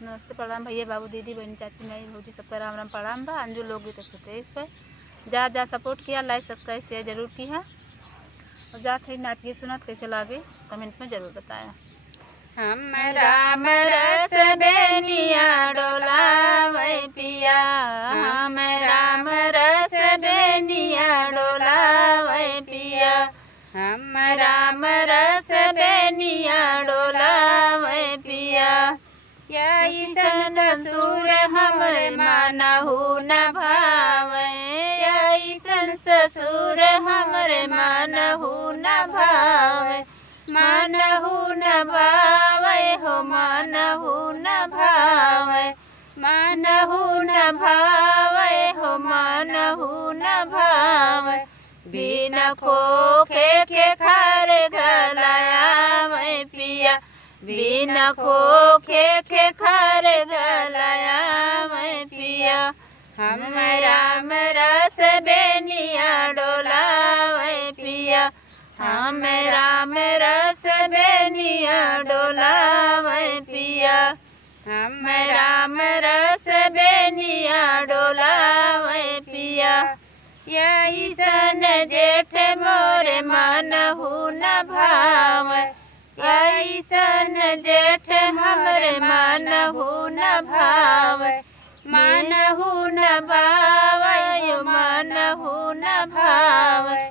नमस्ते, प्रणाम भैया, बाबू, दीदी, बहन, चाची, माई, भौजी, सबका राम राम प्रणाम बा। अंजू लोकगीत 123 पे जा सपोर्ट किया, लाइक सब्सक्राइब शेयर जरूर की है। और जा थे नाच गीत सुनत कैसे लागे कमेंट में जरूर बताया। हम राम रस बेनिया डोलावे पिया, हम राम रस बेनिया डोलावे पिया, हम राम रस बेनिया डोलावे पिया। ऐसन ससुर हमरे मानहु न भावे, ऐसन ससुर हमरे मानहु न भावे, मानहु न भावे हो मानहु न भावे, मानहु न भावे हो मानहु न भावे। बिना खोखे के खार गलाया पिया, बिना खोखे के खार गलाया पिया। हम राम रस बेनिया डोलावे पिया, हम राम रस बेनिया डोलावे पिया, हम राम रस बेनिया डोलावे पिया। ऐसन जेठ मोरे मानहु न भावे, ऐसन जेठ हमरे मानहु न भावे, मानहु न भावे मानहु न भावे,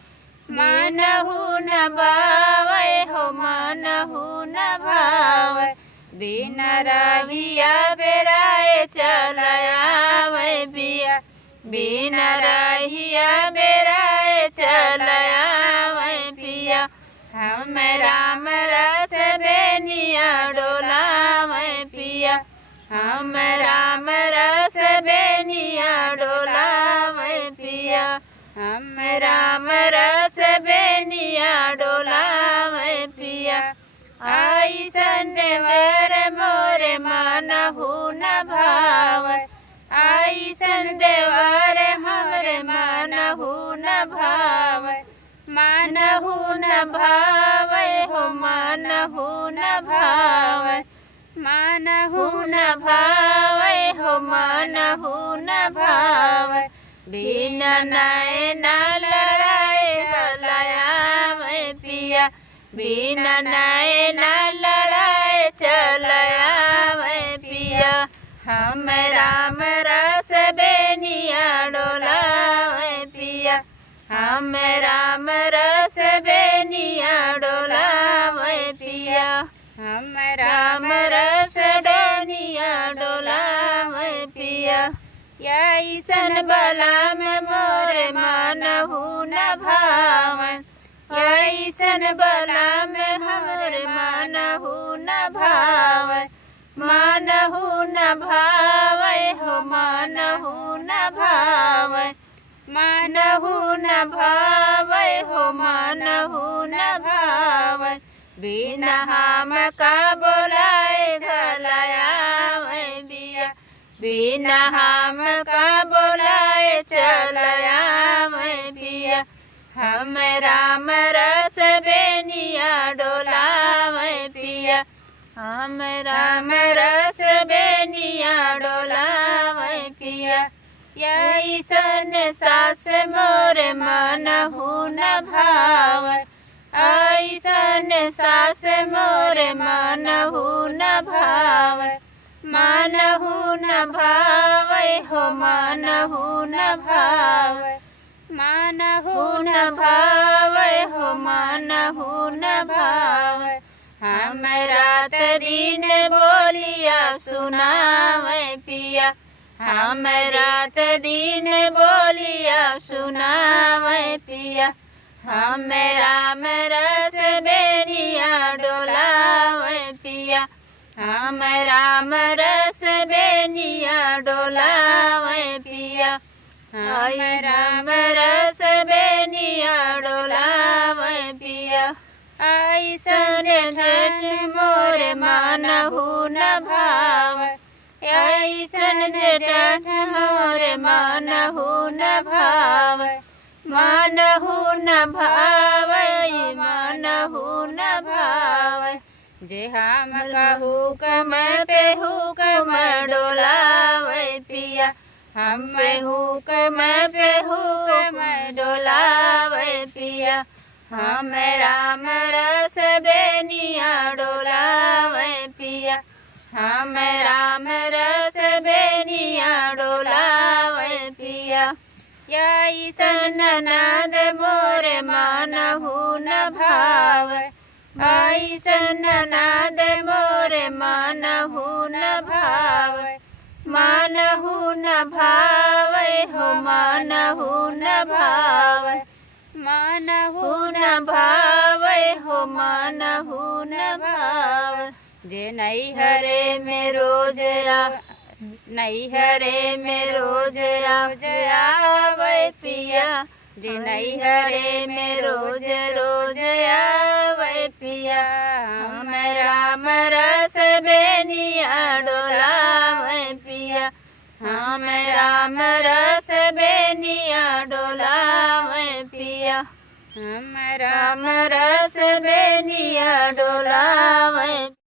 मानहु न भावे हो मानहु न भावे। बिना रहिया बेराए चलावे पिया, बिना रहिया बेराए चलावे पिया। हम राम रस बेनिया डोलावे पिया, हम राम रस बेनिया डोलावे पिया, हम राम रस बेनिया डोलावे पिया। ऐसन देवर मोरे मानहु न भावे, ऐसन देवर हमरे मानहु न भावे, मानहु न भावे हो मानहु न भावे, मानहु न भावे हो मानहु न भावे। बिना नैन लड़ाए चलावे पिया, बिना नैन लड़ाए चलावे पिया। हम राम रस बेनिया डोलावे पिया, हम राम रस बेनिया डोलावे पिया, हम राम रस बेनिया डोलावे पिया। ऐसन बलाम मोरे मानहु न भावे, ऐसन बलाम हमरे मानहु न भावे, मानहु न भावे हो मानहु न भावे, मानहु न भावे हो मानहु न भावे। बिना हम का बोलाए चलावे पिया, बिना हम का बोलाए चलावे पिया। हम राम रस बेनिया डोलावे पिया, हम राम रस बेनिया डोलावे पिया। ऐसन सास मोरे मानहु न भावे, ऐसन सास मोरे मानहु न भावे, मानहु न भावे हो मानहु न भावे, मानहु न भावे हो मानहु न भावे। हम रात दिन बोलिया सुनावे पिया, हम रात दिन बोलिया सुनावे पिया। हम राम रस बेनिया डोलावे पिया, हम राम रस बेनिया डोलावे पिया, हम राम रस बेनिया डोलावे पिया। ऐसन जेठ मोरे मानहु न भावे, ऐसन जेठ मोरे मानहु न भावे, मानहु न भावे मानहु न भावे। जे हम का हुक्म पे हुक्म डोलावे पिया, हम हुक्म पे हुक्म डोलावे पिया, हम राम रस बेनिया डोलावे पिया, हम राम रस बेनिया डोलावे पिया। याई सन्ननाद मोरे मानहु न भाव, आई सन्ननाद मोरे मानहु न भाव, मानहु न भावै हो मानहु न भावै, मानहु न भावै हो मानहु न भावै। जे नैहरे में रोज नैहरे में रोज आवे पिया, जे नैहरे में रोज आवे पिया, हम राम रस बेनिया डोलावे पिया, हम राम रस बेनिया डोलावे पिया, हम राम रस बेनिया डोलावे।